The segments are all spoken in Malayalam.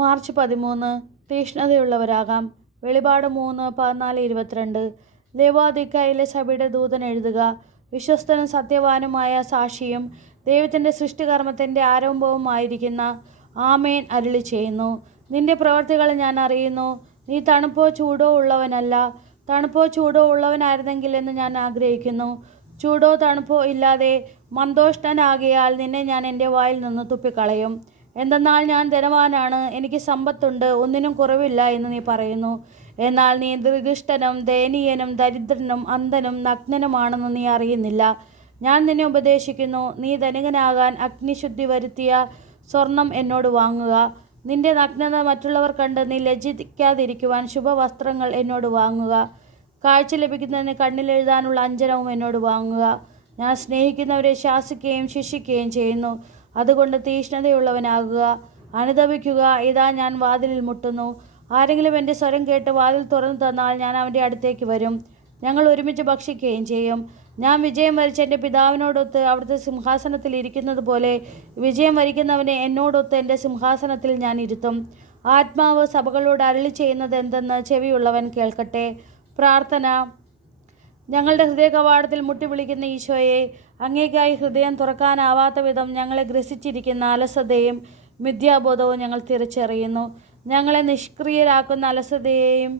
മാർച്ച് 13 തീക്ഷ്ണതയുള്ളവരാകാം. വെളിപാട് 3:14-22. ലവോദിക്കയിലെ സഭയുടെ ദൂതൻ എഴുതുക. വിശ്വസ്തനും സത്യവാനുമായ സാക്ഷിയും ദൈവത്തിൻ്റെ സൃഷ്ടികർമ്മത്തിൻ്റെ ആരംഭവുമായിരിക്കുന്ന ആമേൻ അരുളിച്ചെയ്യുന്നു. നിന്റെ പ്രവൃത്തികൾ ഞാൻ അറിയുന്നു. നീ തണുപ്പോ ചൂടോ ഉള്ളവനല്ല. തണുപ്പോ ചൂടോ ഉള്ളവനായിരുന്നെങ്കിൽ എന്ന് ഞാൻ ആഗ്രഹിക്കുന്നു. ചൂടോ തണുപ്പോ ഇല്ലാതെ മന്ദോഷ്ണനാകിയാൽ നിന്നെ ഞാൻ എൻ്റെ വായിൽ നിന്ന് തുപ്പിക്കളയും. എന്തെന്നാൽ ഞാൻ ധനവാനാണ്, എനിക്ക് സമ്പത്തുണ്ട്, ഒന്നിനും കുറവില്ല എന്ന് നീ പറയുന്നു. എന്നാൽ നീ ദുർഗിഷ്ടനും ദയനീയനും ദരിദ്രനും അന്ധനും നഗ്നനുമാണെന്ന് നീ അറിയുന്നില്ല. ഞാൻ നിന്നെ ഉപദേശിക്കുന്നു. നീ ധനികനാകാൻ അഗ്നിശുദ്ധി വരുത്തിയ സ്വർണം എന്നോട് വാങ്ങുക. നിന്റെ നഗ്നത മറ്റുള്ളവർ കണ്ട് നീ ലജ്ജിക്കാതിരിക്കുവാൻ ശുഭവസ്ത്രങ്ങൾ എന്നോട് വാങ്ങുക. കാഴ്ച ലഭിക്കുന്നതിന് കണ്ണിലെഴുതാനുള്ള അഞ്ജനവും എന്നോട് വാങ്ങുക. ഞാൻ സ്നേഹിക്കുന്നവരെ ശാസിക്കുകയും ശിക്ഷിക്കുകയും ചെയ്യുന്നു. അതുകൊണ്ട് തീക്ഷ്ണതയുള്ളവനാകുക, അനുതപിക്കുക. ഇതാ ഞാൻ വാതിലിൽ മുട്ടുന്നു. ആരെങ്കിലും എൻ്റെ സ്വരം കേട്ട് വാതിൽ തുറന്നു തന്നാൽ ഞാൻ അവൻ്റെ അടുത്തേക്ക് വരും. ഞങ്ങൾ ഒരുമിച്ച് ഭക്ഷിക്കുകയും ചെയ്യും. ഞാൻ വിജയം വരിച്ച എൻ്റെ പിതാവിനോടൊത്ത് അവിടുത്തെ സിംഹാസനത്തിൽ ഇരിക്കുന്നത് പോലെ വിജയം വരിക്കുന്നവനെ എന്നോടൊത്ത് എൻ്റെ സിംഹാസനത്തിൽ ഞാൻ ഇരുത്തും. ആത്മാവ് സഭകളോട് അരുളി ചെയ്യുന്നത് എന്തെന്ന് ചെവിയുള്ളവൻ കേൾക്കട്ടെ. പ്രാർത്ഥന. ഞങ്ങളുടെ ഹൃദയ കവാടത്തിൽ മുട്ടി വിളിക്കുന്ന ഈശോയെ, അങ്ങേക്കായി ഹൃദയം തുറക്കാനാവാത്ത വിധം ഞങ്ങളെ ഗ്രസിച്ചിരിക്കുന്ന അലസതയും മിഥ്യാബോധവും ഞങ്ങൾ തിരിച്ചറിയുന്നു. ഞങ്ങളെ നിഷ്ക്രിയരാക്കുന്ന അലസതയെയും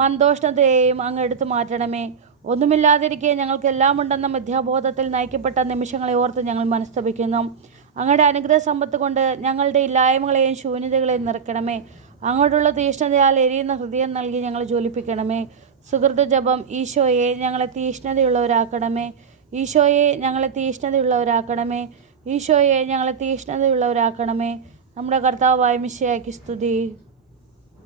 മന്ദോഷ്ണതയെയും അങ്ങ് എടുത്തു മാറ്റണമേ. ഒന്നുമില്ലാതിരിക്കെ ഞങ്ങൾക്കെല്ലാം ഉണ്ടെന്ന മിഥ്യാബോധത്തിൽ നയിക്കപ്പെട്ട നിമിഷങ്ങളെ ഓർത്ത് ഞങ്ങൾ മനസ്തപിക്കുന്നു. അങ്ങയുടെ അനുഗ്രഹ സമ്പത്ത് കൊണ്ട് ഞങ്ങളുടെ ഇല്ലായ്മകളെയും ശൂന്യതകളെയും നിറയ്ക്കണമേ. അങ്ങോട്ടുള്ള തീക്ഷ്ണതയാൽ എരിയുന്ന ഹൃദയം നൽകി ഞങ്ങളെ ജ്വലിപ്പിക്കണമേ. സുഹൃത ജപം. ഈശോയെ, ഞങ്ങളെ തീക്ഷ്ണതയുള്ളവരാക്കണമേ. ഈശോയെ, ഞങ്ങളെ തീക്ഷ്ണതയുള്ളവരാക്കണമേ. ഈശോയെ, ഞങ്ങളെ തീക്ഷ്ണതയുള്ളവരാക്കണമേ. നമ്മുടെ കർത്താവായ മിശിഹായ്ക്ക് സ്തുതി.